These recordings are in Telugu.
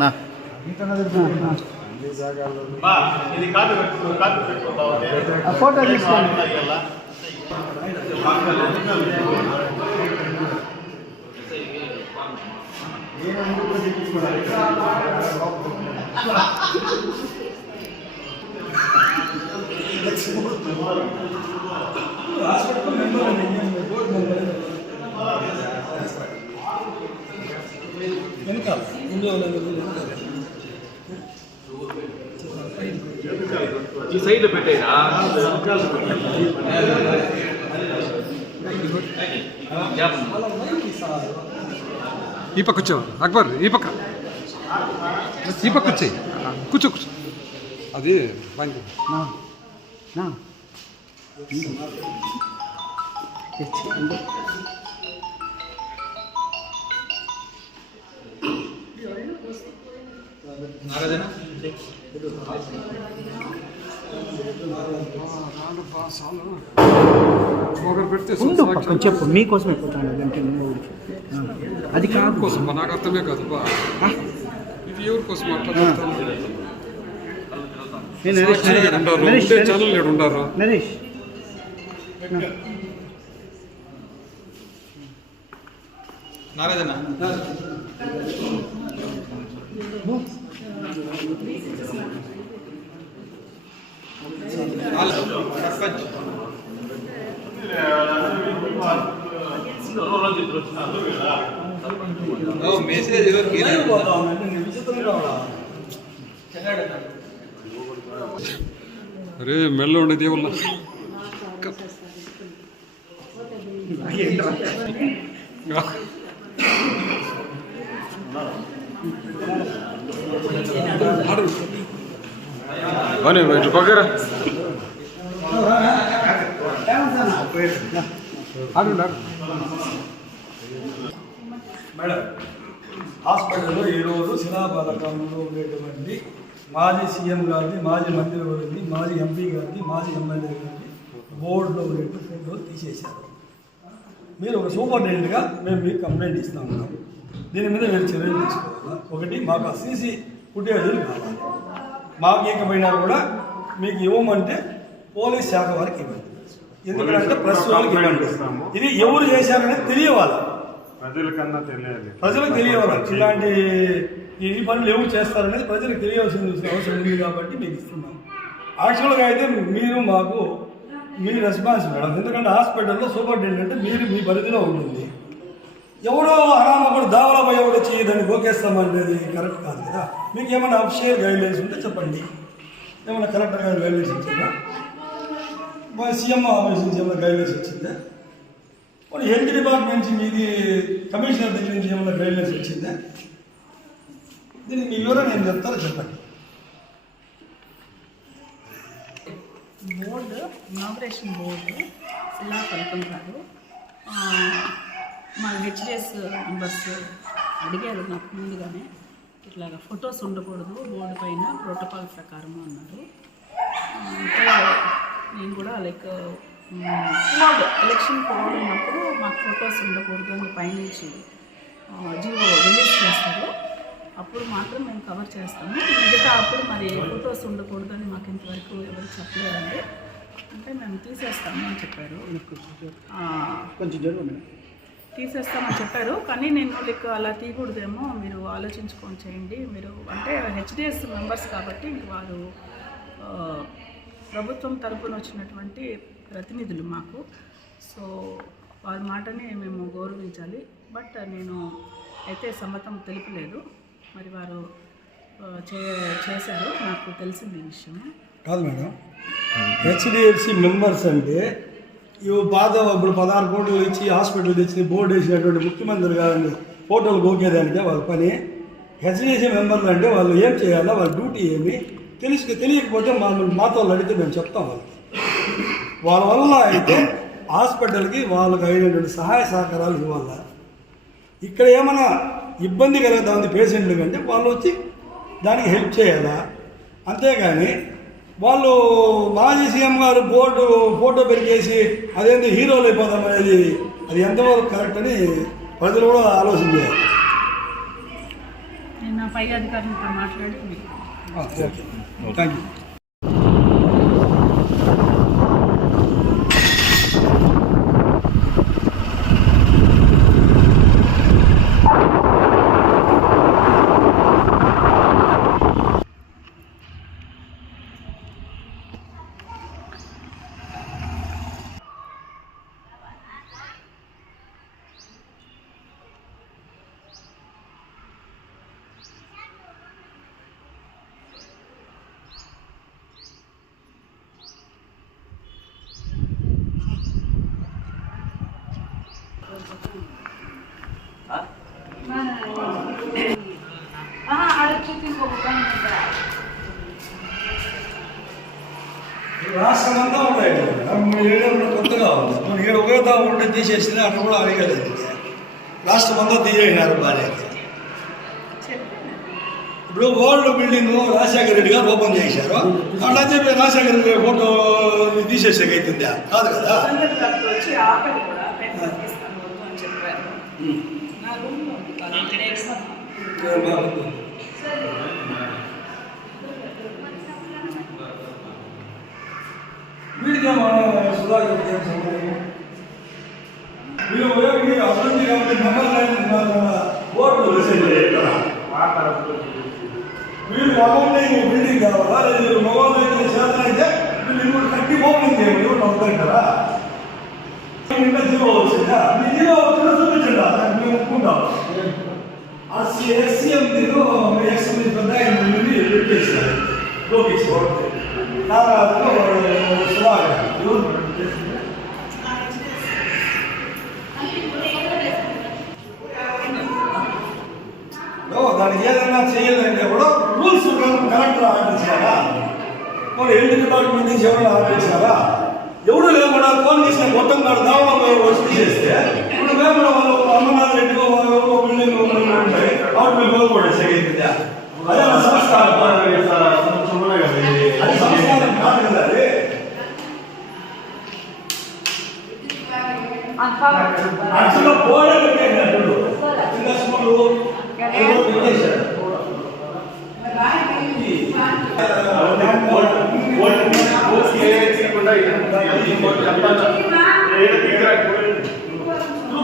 నా ఫోటో తీసుకోండి. ఈ సైడ్ పెట్టేరా ఈ పక్క కూర్చో అక్బర్, ఈ పక్క వచ్చాయి. కూర్చో కూర్చో. అది బండి పక్కన చెప్పు, మీకోసం అయిపోతాను. అది కాదు కోసం నాకు అర్థమే కాదు. ఇది ఎవరి కోసం ఛానల్ ఉండారు. నరేష్ నారాజన మెసేజ్ అరే మెల్ల ఉండేది వల్ల పక్కరా మేడం, హాస్పిటల్లో ఈరోజు శిలాబాలకంలో ఉండేటువంటి మాజీ సీఎం గారిని, మాజీ మంత్రి గారిని, మాజీ ఎంపీ గారిని, మాజీ ఎమ్మెల్యే గారిని బోర్డులో ఉండేటువంటి ఫోటోలు తీసేశారు. మీరు ఒక సూపరింటెండెంట్గా మేము మీకు కంప్లైంట్ ఇస్తా ఉన్నాం. దీని మీద మీరు చర్యలు తీసుకోవాలా. ఒకటి, మాకు ఆ సీసీ ఫుటేజీలు కావాలి. మాకు ఇకపోయినా కూడా మీకు ఇవ్వమంటే పోలీస్ శాఖ వారికి ఇవ్వండి. ఎందుకంటే ప్రెస్ వాళ్ళకి ఇవ్వండి. ఇది ఎవరు చేశారనేది తెలియవాలి, ప్రజలకు తెలియవాలి. ఇలాంటి ఈ పనులు ఎవరు చేస్తారనేది ప్రజలకు తెలియవలసిన అవసరం ఉంది కాబట్టి మీకు ఇస్తున్నాం. యాక్చువల్గా అయితే మీరు మాకు మీ రెస్పాన్స్ మేడం. ఎందుకంటే హాస్పిటల్లో సూపరింటెండెంట్ మీరు మీ పరిధిలో ఉంటుంది. ఎవరో అనామకుడు దావలాపై ఎవరు వచ్చి దాన్ని గోకేస్తామనేది కరెక్ట్ కాదు కదా. మీకు ఏమైనా అఫిషియల్ గైడ్లైన్స్ ఉంటే చెప్పండి. ఏమైనా కలెక్టర్ గారు గైడ్లైన్స్ ఇచ్చిందా, సీఎం ఆఫీస్ నుంచి ఏమైనా గైడ్లైన్స్ వచ్చిందా, హెల్త్ డిపార్ట్మెంట్ నుంచి మీది కమిషనర్ దగ్గర నుంచి ఏమైనా గైడ్లైన్స్ వచ్చిందా? దీనికి మీ వివరణ నేను చెప్తారో చెప్పండి. బోర్డు ఇనాగ్రేషన్ బోర్డు ఇలా కలుపుకుంటారు. మా హెచ్డిఎస్ మెంబర్స్ అడిగారు నాకు ముందుగానే, ఇట్లాగా ఫొటోస్ ఉండకూడదు బోర్డు పైన ప్రోటోకాల్ ప్రకారం అన్నారు. అంటే నేను కూడా లైక్ కోడ్ ఎలక్షన్ కోడ్ ఉన్నప్పుడు మాకు ఫొటోస్ ఉండకూడదు అని పైనుంచి జీవో రిలీజ్ చేస్తారు. అప్పుడు మాత్రం మేము కవర్ చేస్తాము. మిగతా అప్పుడు మరి ఫొటోస్ ఉండకూడదని మాకు ఇంతవరకు ఎవరు చెప్పలేదండి. అంటే మేము తీసేస్తాము అని చెప్పారు. కొంచెం జరుగుతుంది, తీసేస్తామని చెప్పారు. కానీ నేను లైక్ అలా తీయకూడదేమో, మీరు ఆలోచించుకొని చేయండి. మీరు అంటే హెచ్డిఎస్ మెంబర్స్ కాబట్టి ఇంక వారు ప్రభుత్వం తరపున వచ్చినటువంటి ప్రతినిధులు మాకు. సో వారి మాటని మేము గౌరవించాలి. బట్ నేను అయితే సమ్మతం తెలుపలేదు. మరి వారు చేశారు, నాకు తెలిసింది ఈ విషయం. కాదు మేడం, హెచ్డిఎఫ్సి మెంబర్స్ అంటే ఇవి ఇప్పుడు 16 కోట్లు ఇచ్చి హాస్పిటల్ తెచ్చి బోర్డు వేసినటువంటి ముఖ్యమంత్రి గారిని ఫోటోలు గోకేదానికే వాళ్ళ పని. హెచ్డిఎఫ్సి మెంబర్లు అంటే వాళ్ళు ఏం చేయాలా, వాళ్ళ డ్యూటీ ఏమి తెలియకపోతే మాతో అడిగితే మేము చెప్తాం. వాళ్ళ వల్ల అయితే హాస్పిటల్కి వాళ్ళకి అయినటువంటి సహాయ సహకారాలు ఇవ్వాలా. ఇక్కడ ఏమైనా ఇబ్బంది కలుగుతుంది పేషెంట్లు కంటే వాళ్ళు వచ్చి దానికి హెల్ప్ చేయాలా. అంతేగాని వాళ్ళు మాజీ సీఎం గారు బోర్డు ఫోటో పెరిగేసి అదేంటి హీరోలు అయిపోతాం అనేది అది ఎంతవరకు కరెక్ట్ అని ప్రజలు కూడా ఆలోచన చేయాలి. నేను నా పై అధికారులతో మాట్లాడి మీకు ఓకే థ్యాంక్ యూ. రాష్ట్రం అంతా ఉన్నాయి ఏరియాలో కొత్తగా ఉంది. మన ఇక్కడ ఒకే దాకా ఉంటే తీసేసింది అక్కడ కూడా అడగలేదు. రాష్ట్రం అంతా తీసేసినారు బాగా. ఇప్పుడు ఓల్డ్ బిల్డింగ్ రాజశేఖర రెడ్డి గారు ఓపెన్ చేశారు. అట్లా చెప్పి రాజశేఖర రెడ్డి ఫోటో తీసేసాక అవుతుందా? కాదు కదా. వీడిగా సుధాకర్ వీళ్ళు అభివృద్ధి కాబట్టి ఓట్లు వీళ్ళు అమౌంట్ బిల్డింగ్ కావాలా లేదు మొబైల్ శాతం అయితే వీళ్ళు ఇప్పుడు కట్టి ఓపెనింగ్ చేయండి అవుతారా ఇంకా జీవో వచ్చిందా మీ జీవో వచ్చినా చూపించండి మేము ఒప్పుకుంటాం. ఎస్సీఎం ఎక్స్ఎంఈ పెద్ద పెట్టేసారు లోకేష్ దానికి ఏదైనా చేయాలంటే కూడా రూల్స్ కలెక్టర్ ఆర్డర్ చేయాలా, మరి హెల్త్ డిపార్ట్మెంట్ నుంచి ఎవరైనా ఆర్డర్ చేయాలా? ఎవడు లేకుండా ఫోన్ చేసిన మొత్తం కాదు దావా వచ్చి చేస్తే ఇప్పుడు మేము వాళ్ళు అమ్మనాథ్ రెడ్డి బిల్డింగ్ ఉంటాయి వాటి మేము కూడా చేయగలిగిందా? అదే సంస్కారం అది సంస్కారం కాదు కదా. అది అసలు పోడే పెట్టేసినప్పుడు ఇంకా స్కూలు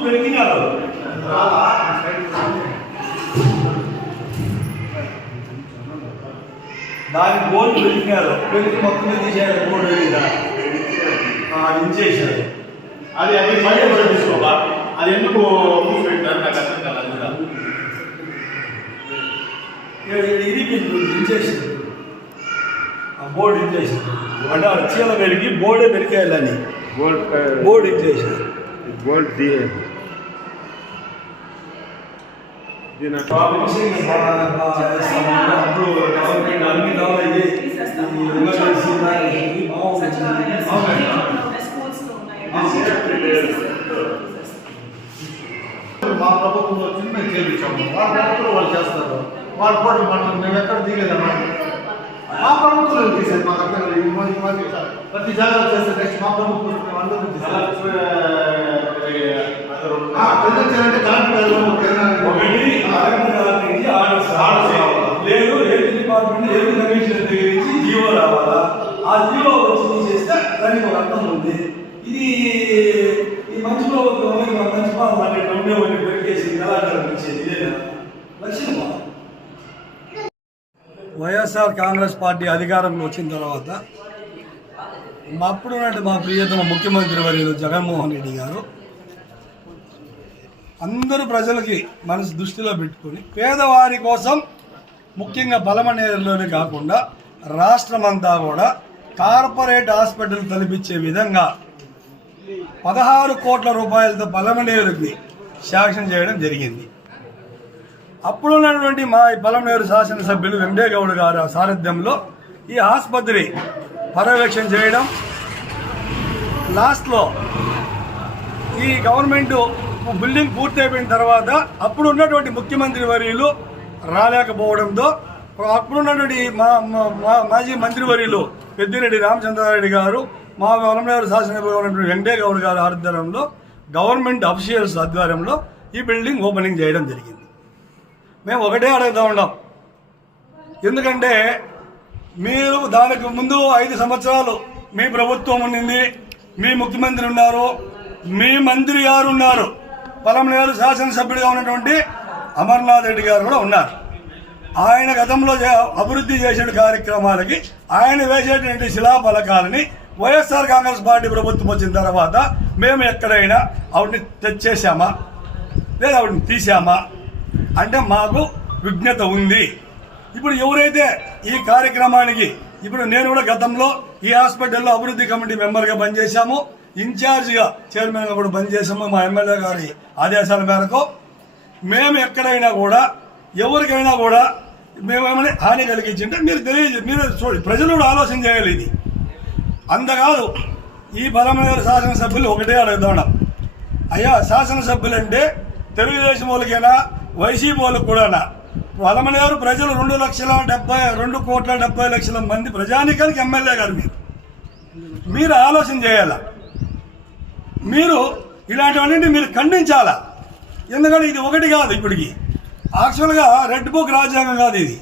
పెరిగినారు. దానికి బోర్డు పెరిగినారు. పెరిగి మొత్తం తీసేయాలి బోర్డు ఇచ్చేసారు. అది అది మళ్ళీ తీసుకోవా? అది ఎందుకు పెట్టారు నాకు అర్థం కాదు. ఇది ఇచ్చేసారు. ఆ బోర్డు ఇచ్చేసారు అంటే ఆ చీల పెరిగి బోర్డే పెరికేయాలని బోర్డు ఇచ్చేసారు. బోర్డు అప్పుడు గవర్నమెంట్ అన్ని కావాలి మా ప్రభుత్వంలో చిన్న చేయించాము. వాళ్ళ ప్రభుత్వం వాళ్ళు చేస్తారు. వాళ్ళ కూడా మనం మేము ఎక్కడ దిగలేదమ్మా. మా ప్రభుత్వం తీసారు. మాకు అర్థం కాదు. ప్రతి జాగ్రత్త చేస్తే నెక్స్ట్ మా ప్రభుత్వం అందరూ లేదు హెల్త్ డిపార్ట్మెంట్ హెల్త్ కమిషనర్ దగ్గర నుంచి జీవో రావాలా? ఆ జీవో వచ్చి తీసేస్తే దానికి ఒక అర్థం ఉంది. ఇది ఈ మంచి ప్రభుత్వం మంచి పాలన అంటే ఉండేవాడిని పెరిగేసి ఎలా కనిపించేది ఇదేనా లక్ష్యమా? వైఎస్ఆర్ కాంగ్రెస్ పార్టీ అధికారంలో వచ్చిన తర్వాత అప్పుడున్నట్టు మా ప్రియతమ ముఖ్యమంత్రి వర్యులు జగన్మోహన్ రెడ్డి గారు అందరూ ప్రజలకి మనసు దృష్టిలో పెట్టుకొని పేదవారి కోసం ముఖ్యంగా పలమనేరులోనే కాకుండా రాష్ట్రమంతా కూడా కార్పొరేట్ హాస్పిటల్ తలపించే విధంగా 16 కోట్ల రూపాయలతో పలమనేరుకి శాంక్షన్ చేయడం జరిగింది. అప్పుడున్నటువంటి మా పలమనేరు శాసనసభ్యులు వెంకటేగౌడ్ గారి సారథ్యంలో ఈ ఆసుపత్రి పర్యవేక్షణ చేయడం, లాస్ట్లో ఈ గవర్నమెంట్ బిల్డింగ్ పూర్తయిపోయిన తర్వాత అప్పుడు ఉన్నటువంటి ముఖ్యమంత్రి వర్యులు రాలేకపోవడంతో అప్పుడున్నటువంటి మాజీ మంత్రివర్యులు పెద్దిరెడ్డి రామచంద్రారెడ్డి గారు మా పలమనేరు శాసనసభ్యులు ఉన్నటువంటి వెంకటేగౌడ్ గారి ఆధ్వర్యంలో గవర్నమెంట్ అఫీషియల్స్ ఆధ్వర్యంలో ఈ బిల్డింగ్ ఓపెనింగ్ చేయడం జరిగింది. మేము ఒకటే అడుగుతూ ఉన్నాం. ఎందుకంటే మీరు దానికి ముందు 5 సంవత్సరాలు మీ ప్రభుత్వం ఉండింది, మీ ముఖ్యమంత్రి ఉన్నారు, మీ మంత్రి గారు ఉన్నారు, పలమనేరు శాసనసభ్యుడిగా ఉన్నటువంటి అమర్నాథ్ రెడ్డి గారు కూడా ఉన్నారు. ఆయన గతంలో అభివృద్ధి చేసే కార్యక్రమాలకి ఆయన వేసేటువంటి శిలాఫలకాలని వైఎస్ఆర్ కాంగ్రెస్ పార్టీ ప్రభుత్వం వచ్చిన తర్వాత మేము ఎక్కడైనా ఆవిడని తెచ్చేసామా లేదా ఆవిడని తీసామా అంటే మాకు విజ్ఞత ఉంది. ఇప్పుడు ఎవరైతే ఈ కార్యక్రమానికి ఇప్పుడు నేను కూడా గతంలో ఈ హాస్పిటల్లో అభివృద్ధి కమిటీ మెంబర్గా పనిచేశాము, ఇన్ఛార్జిగా చైర్మన్గా కూడా పనిచేసాము. మా ఎమ్మెల్యే గారి ఆదేశాల మేరకు మేము ఎక్కడైనా కూడా ఎవరికైనా కూడా మేమేమైనా హాని కలిగించింటే మీరు చూడండి, ప్రజలు కూడా ఆలోచన చేయాలి. ఇది అంతకాదు. ఈ పలమనేరు శాసనసభ్యులు ఒకటే అడుగుతున్నాం, అయ్యా శాసనసభ్యులు అంటే తెలుగుదేశం వాళ్ళకైనా వైసీపీ వాళ్ళకు కూడా పలమనేరు ప్రజలు 2,70,2,70,00,000 మంది ప్రజానీకానికి ఎమ్మెల్యే గారు మీరు ఆలోచన చేయాలా. మీరు ఇలాంటివన్నీ మీరు ఖండించాలా. ఎందుకంటే ఇది ఒకటి కాదు. ఇప్పటికి యాక్చువల్గా రెడ్ బుక్ రాజ్యాంగం కాదు, ఇది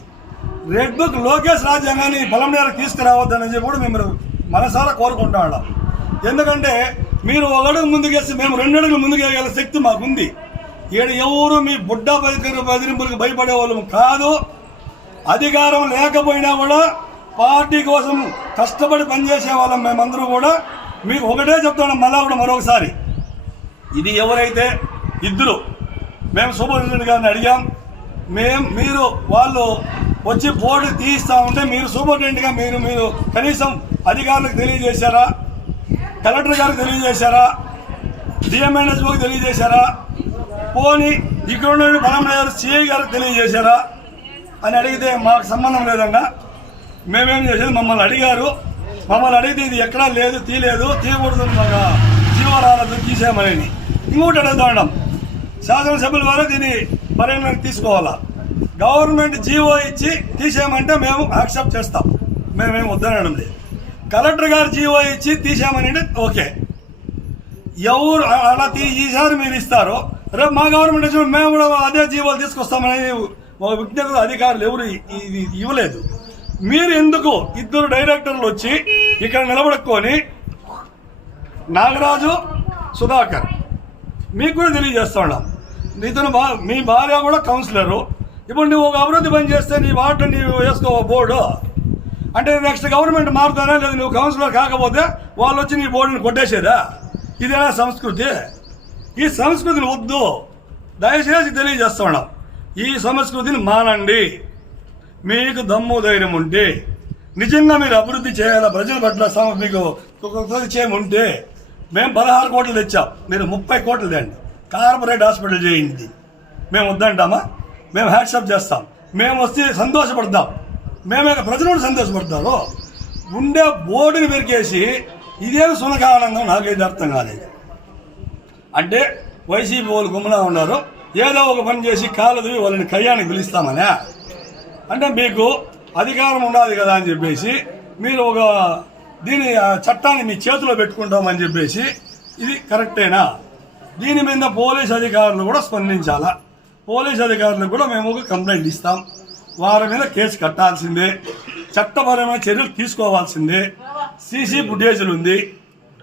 రెడ్ బుక్ లోకేష్ రాజ్యాంగాన్ని పలమనేరు తీసుకురావద్దని చెప్పి కూడా మేము మనసారా కోరుకుంటా ఉన్నాం. ఎందుకంటే మీరు 1 అడుగు ముందుకేసి మేము 2 అడుగులు ముందుకేయగల శక్తి మాకుంది. ఎవరు మీ బుడ్డ బెదిరింపులకు భయపడే వాళ్ళం కాదు. అధికారం లేకపోయినా కూడా పార్టీ కోసం కష్టపడి పనిచేసే వాళ్ళం మేమందరూ కూడా. మీకు ఒకటే చెప్తున్నాం మళ్ళా కూడా మరొకసారి, ఇది ఎవరైతే ఇద్దరు మేము సూపరింటెండెంట్ గారిని అడిగాం, మీరు వాళ్ళు వచ్చి బోర్డు తీయిస్తా ఉంటే మీరు సూపరింటెండెంట్గా మీరు కనీసం అధికారులకు తెలియజేశారా, కలెక్టర్ గారికి తెలియజేశారా, డిఎంఎన్హెచ్ఓకి తెలియజేశారా, పోనీ ఇక్కడ ఉన్న పలమనేరు సిఐ గారికి తెలియజేశారా అని అడిగితే మాకు సంబంధం లేదన్నా, మేమేం చేసేది మమ్మల్ని అడిగారు, మమ్మల్ని అడిగితే ఇది ఎక్కడా లేదు, తీయకూడదు, జీవో రాలేదు, తీసేయమని. ఇంకోటి అడుగుతాం, శాసనసభ్యుల వారు దీన్ని పరిగణలోకి తీసుకోవాలా. గవర్నమెంట్ జీవో ఇచ్చి తీసేయమంటే మేము యాక్సెప్ట్ చేస్తాం, మేమేం వద్దనడం లేదు. కలెక్టర్ గారు జీవో ఇచ్చి తీసేయమని ఓకే. ఎవరు అలా ఈసారి మీరు ఇస్తారో రేపు మా గవర్నమెంట్ వచ్చి మేము కూడా అదే జీవోలు తీసుకొస్తామని విజ్ఞత అధికారులు ఎవరు ఇది ఇవ్వలేదు. మీరు ఎందుకు 2 డైరెక్టర్లు వచ్చి ఇక్కడ నిలబడుకొని నాగరాజు సుధాకర్ మీకు కూడా తెలియజేస్తా ఉన్నాం, మీ భార్య కూడా కౌన్సిలరు. ఇప్పుడు నువ్వు ఒక అభివృద్ధి పని చేస్తే నీ వార్డు నీవు వేసుకో బోర్డు అంటే నెక్స్ట్ గవర్నమెంట్ మారుతానా లేదు, నువ్వు కౌన్సిలర్ కాకపోతే వాళ్ళు వచ్చి నీ బోర్డుని కొట్టేసేదా? ఇదేనా సంస్కృతి? ఈ సంస్కృతిని వద్దు, దయచేసి తెలియజేస్తా ఉన్నాం. ఈ సంస్కృతిని మానండి. మీకు దమ్ము ధైర్యం ఉంటే నిజంగా మీరు అభివృద్ధి చేయాలా, ప్రజల పట్ల మీకు చేయముంటే మేము 16 కోట్లు తెచ్చాం, మీరు 30 కోట్లు తేండి, కార్పొరేట్ హాస్పిటల్ చేయింది. మేము వద్దంటామా? మేము హ్యాట్సప్ చేస్తాం, మేము వస్తే సంతోషపడతాం, మేమే ప్రజలు కూడా సంతోషపడతారు. ఉండే బోర్డుని పెరికేసి ఇదేమి సునకానందం నాకైతే అర్థం కాలేదు. అంటే వైసీపీ వాళ్ళు గుమ్మలా ఉన్నారు, ఏదో ఒక పని చేసి కాలదు వాళ్ళని కయ్యానికి పిలుస్తామనే. అంటే మీకు అధికారం ఉండాలి కదా అని చెప్పేసి మీరు ఒక దీని చట్టాన్ని మీ చేతిలో పెట్టుకుంటామని చెప్పేసి ఇది కరెక్టేనా? దీని మీద పోలీస్ అధికారులు కూడా స్పందించాలా. పోలీస్ అధికారులకు కూడా మేము ఒక కంప్లైంట్ ఇస్తాం, వారి మీద కేసు కట్టాల్సిందే, చట్టపరమైన చర్యలు తీసుకోవాల్సిందే. సీసీ ఫుటేజీలు ఉంది,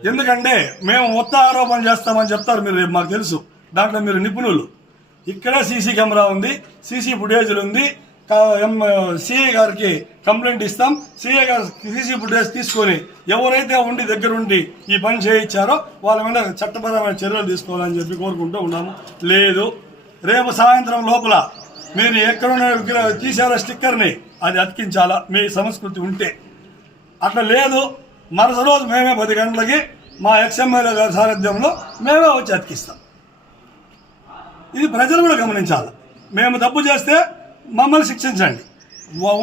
ఎందుకంటే మేము మొత్తం ఆరోపణ చేస్తామని చెప్తారు మీరు, మాకు తెలుసు, దాంట్లో మీరు నిపుణులు. ఇక్కడే సీసీ కెమెరా ఉంది, సీసీ ఫుటేజీలు ఉంది, సిఐ గారికి కంప్లైంట్ ఇస్తాం. సిఐ గారు సీసీ ఫుటేజ్ తీసుకొని ఎవరైతే ఉండి దగ్గరుండి ఈ పని చేయించారో వాళ్ళ మీద చట్టపరమైన చర్యలు తీసుకోవాలని చెప్పి కోరుకుంటూ ఉన్నాము. లేదు, రేపు సాయంత్రం లోపల మీరు ఎక్కడున్న తీసేలా స్టిక్కర్ని అది అతికించాలా మీ సంస్కృతి ఉంటే. అట్లా లేదు, మరుసటి రోజు మేమే 10 గంటలకి మా ఎక్స్ఎమ్మెల్యే గారి సారథ్యంలో మేమే వచ్చి అతికిస్తాం. ఇది ప్రజలు కూడా గమనించాలి. మేము తప్పు చేస్తే మమ్మల్ని శిక్షించండి,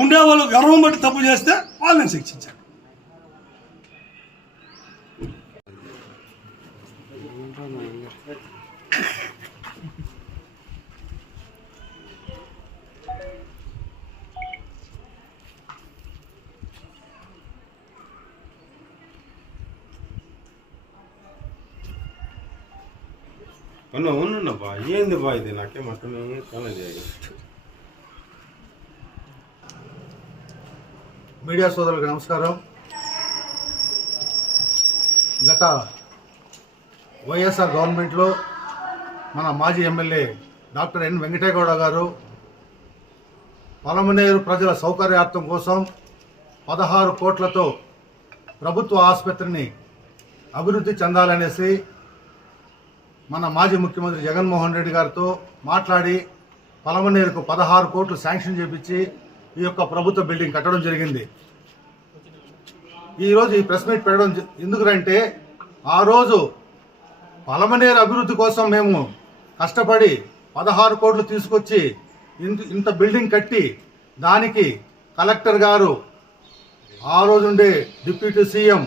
ఉండేవాళ్ళు గర్వం బట్టి తప్పు చేస్తే వాళ్ళని శిక్షించండి. అవునబ్బా, ఏంది బా ఇది, నాకేం అర్థం కాలేదు. మీడియా సోదరులకు నమస్కారం. గత వైఎస్ఆర్ గవర్నమెంట్లో మన మాజీ ఎమ్మెల్యే డాక్టర్ ఎన్ వెంకటేగౌడ గారు పలమనేరు ప్రజల సౌకర్యార్థం కోసం 16 కోట్లతో ప్రభుత్వ ఆసుపత్రిని అభివృద్ధి చెందాలనేసి మన మాజీ ముఖ్యమంత్రి జగన్మోహన్ రెడ్డి గారితో మాట్లాడి పలమనేరుకు 16 కోట్లు శాంక్షన్ చేపించి ఈ యొక్క ప్రభుత్వ బిల్డింగ్ కట్టడం జరిగింది. ఈరోజు ఈ ప్రెస్ మీట్ పెట్టడం ఎందుకంటే ఆ రోజు పలమనేరు అభివృద్ధి కోసం మేము కష్టపడి 16 కోట్లు తీసుకొచ్చి ఇంత బిల్డింగ్ కట్టి దానికి కలెక్టర్ గారు ఆ రోజు ఉండే డిప్యూటీ సీఎం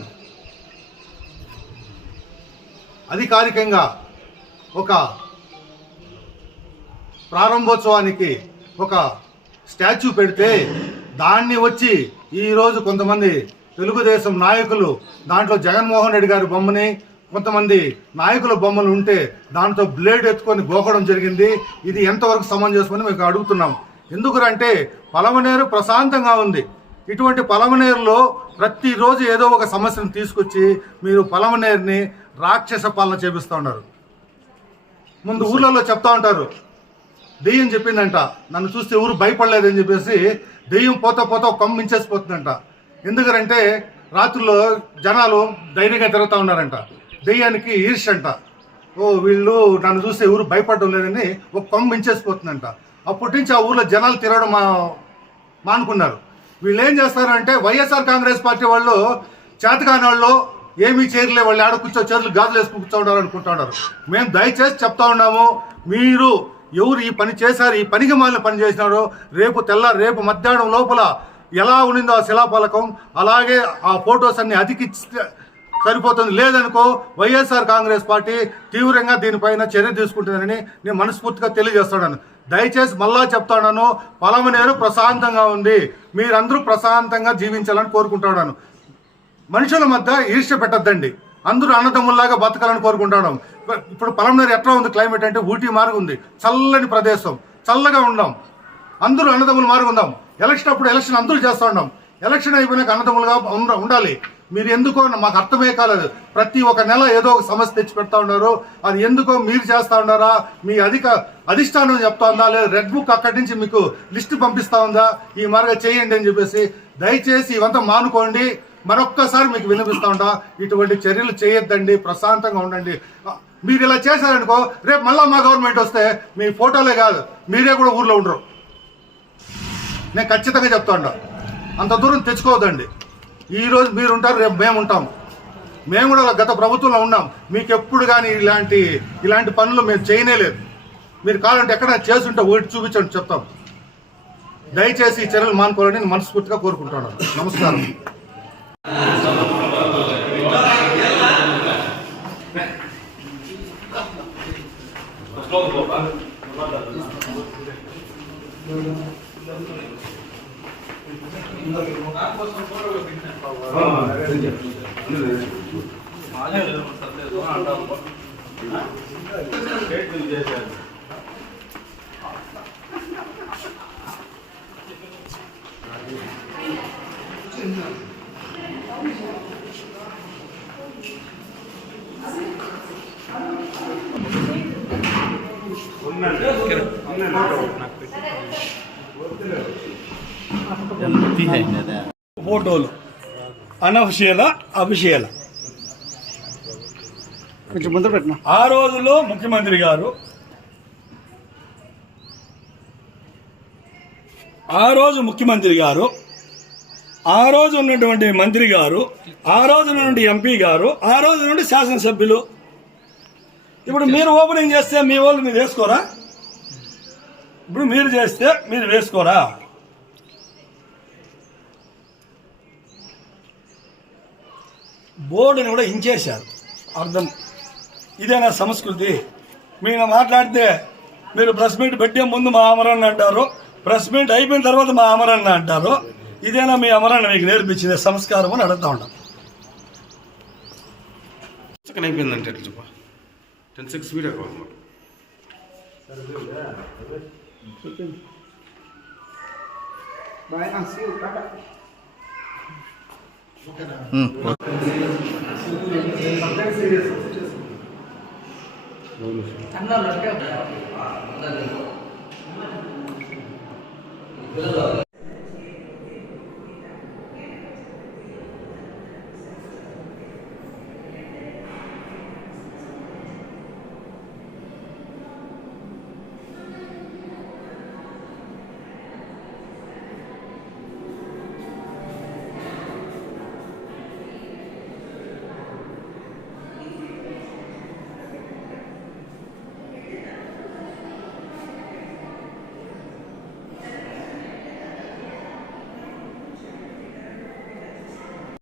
అధికారికంగా ఒక ప్రారంభోత్సవానికి ఒక స్టాచ్యూ పెడితే దాన్ని వచ్చి ఈరోజు కొంతమంది తెలుగుదేశం నాయకులు దాంట్లో జగన్మోహన్ రెడ్డి గారి బొమ్మని కొంతమంది నాయకుల బొమ్మలు ఉంటే దాంతో బ్లేడ్ ఎత్తుకొని గోకడం జరిగింది. ఇది ఎంతవరకు సమంజసమని మేము అడుగుతున్నాం. ఎందుకంటే పలమనేరు ప్రశాంతంగా ఉంది. ఇటువంటి పలమనేరులో ప్రతిరోజు ఏదో ఒక సమస్యను తీసుకొచ్చి మీరు పలమనేరుని రాక్షస పాలన చేపిస్తూ ఉన్నారు. ముందు ఊళ్ళలో చెప్తా ఉంటారు, దెయ్యం చెప్పిందంట, నన్ను చూస్తే ఊరు భయపడలేదని చెప్పేసి దెయ్యం పోతా పోతా కొమ్మ మించేసిపోతుందంట. ఎందుకంటే రాత్రుల్లో జనాలు ధైర్యంగా తిరుగుతూ ఉన్నారంట. దెయ్యానికి ఈర్షంట, వీళ్ళు నన్ను చూస్తే ఊరు భయపడడం లేదని ఒక కొమ్మ మించేసిపోతుందంట. అప్పటి నుంచి ఆ ఊర్లో జనాలు తిరగడం మానుకున్నారు. వీళ్ళు ఏం చేస్తారంటే వైఎస్ఆర్ కాంగ్రెస్ పార్టీ వాళ్ళు చేతకాని వాళ్ళు ఏమీ చేయలే, వాళ్ళు ఆడ చేతులు గాజులు వేసుకుని కూర్చోండారు అనుకుంటున్నారు. మేము దయచేసి చెప్తా ఉన్నాము, మీరు ఎవరు ఈ పని చేశారు, ఈ పనికి మాలిన పని చేసినారో రేపు మధ్యాహ్నం లోపల ఎలా ఉండిందో ఆ శిలాఫలకం అలాగే ఆ ఫొటోస్ అన్ని అతికిస్తే సరిపోతుంది. లేదనుకో వైఎస్ఆర్ కాంగ్రెస్ పార్టీ తీవ్రంగా దీనిపైన చర్య తీసుకుంటుందని నేను మనస్ఫూర్తిగా తెలియజేస్తున్నాను. దయచేసి మళ్ళా చెప్తాను, పలమనేరు ప్రశాంతంగా ఉంది, మీరందరూ ప్రశాంతంగా జీవించాలని కోరుకుంటున్నాను. మనుషుల మధ్య ఈర్ష్య పెట్టద్దండి, అందరూ అన్నదమ్ముల్లాగా బతకాలని కోరుకుంటున్నాం. ఇప్పుడు పలమనేరు ఎట్లా ఉంది క్లైమేట్ అంటే ఊటీ మారుగు ఉంది, చల్లని ప్రదేశం, చల్లగా ఉందాం, అందరూ అన్నదమ్ములు మారుగు ఉందాం. ఎలక్షన్ అప్పుడు ఎలక్షన్ అందరూ చేస్తూ ఉన్నాం, ఎలక్షన్ అయిపోయినాక అన్నదమ్ములుగా ఉండాలి. మీరు ఎందుకో మాకు అర్థమే కాలేదు, ప్రతి ఒక్క నెల ఏదో ఒక సమస్య తెచ్చి పెడతా ఉన్నారు. అది ఎందుకో మీరు చేస్తూ ఉన్నారా, మీ అధిష్టానం చెప్తా ఉందా, లేదా రెడ్ బుక్ అక్కడి నుంచి మీకు లిస్టు పంపిస్తూ ఉందా, ఈ మార్గం చేయండి అని చెప్పేసి దయచేసి ఇవంతా మానుకోండి. మరొక్కసారి మీకు వినిపిస్తూ ఉంటా, ఇటువంటి చర్యలు చేయొద్దండి, ప్రశాంతంగా ఉండండి. మీరు ఇలా చేశారనుకో రేపు మళ్ళీ మా గవర్నమెంట్ వస్తే మీ ఫోటోలే కాదు మీరే కూడా ఊర్లో ఉండరు. నేను ఖచ్చితంగా చెప్తా ఉంటా, అంత దూరం తెచ్చుకోవద్దండి. ఈరోజు మీరు ఉంటారు, రేపు మేము ఉంటాం. మేము కూడా గత ప్రభుత్వంలో ఉన్నాం. మీకు ఎప్పుడు కానీ ఇలాంటి పనులు మేము చేయనేలేదు. మీరు కావాలంటే ఎక్కడైనా చేసుంటే ఒకటి చూపించండి, చెప్తాం. దయచేసి ఈ చర్యలు మానుకోవాలని నేను మనస్ఫూర్తిగా కోరుకుంటున్నాను. నమస్కారం. ఫోటోలు అనఫిషియల అఫిషియల కొంచెం ముందు పెట్టిన ఆ రోజులో ముఖ్యమంత్రి గారు, ఆ రోజు ముఖ్యమంత్రి గారు, ఆ రోజు ఉన్నటువంటి మంత్రి గారు, ఆ రోజు నుండి ఎంపీ గారు, ఆ రోజు నుండి శాసనసభ్యులు. ఇప్పుడు మీరు ఓపెనింగ్ చేస్తే మీ వాళ్ళు మీరు వేసుకోరా? ఇప్పుడు మీరు చేస్తే మీరు వేసుకోరా? బోర్డుని కూడా ఇంచేశారు. అర్థం ఇదేనా సంస్కృతి? మీరు మాట్లాడితే మీరు ప్రెస్ మీట్ పెట్టే ముందు మా అమరన్న అంటారు, ప్రెస్ మీట్ అయిపోయిన తర్వాత మా అమరన్న అంటారు. ఇదేనా మీ అమరన్న మీకు నేర్పించింది సంస్కారం అని అడుగుతా ఉంటాం. అయిపోయిందంటే ఎట్లా చెప్ప 10-6 వీడియో కావాలి. బాయ్ ఓకేనా? అన్నారు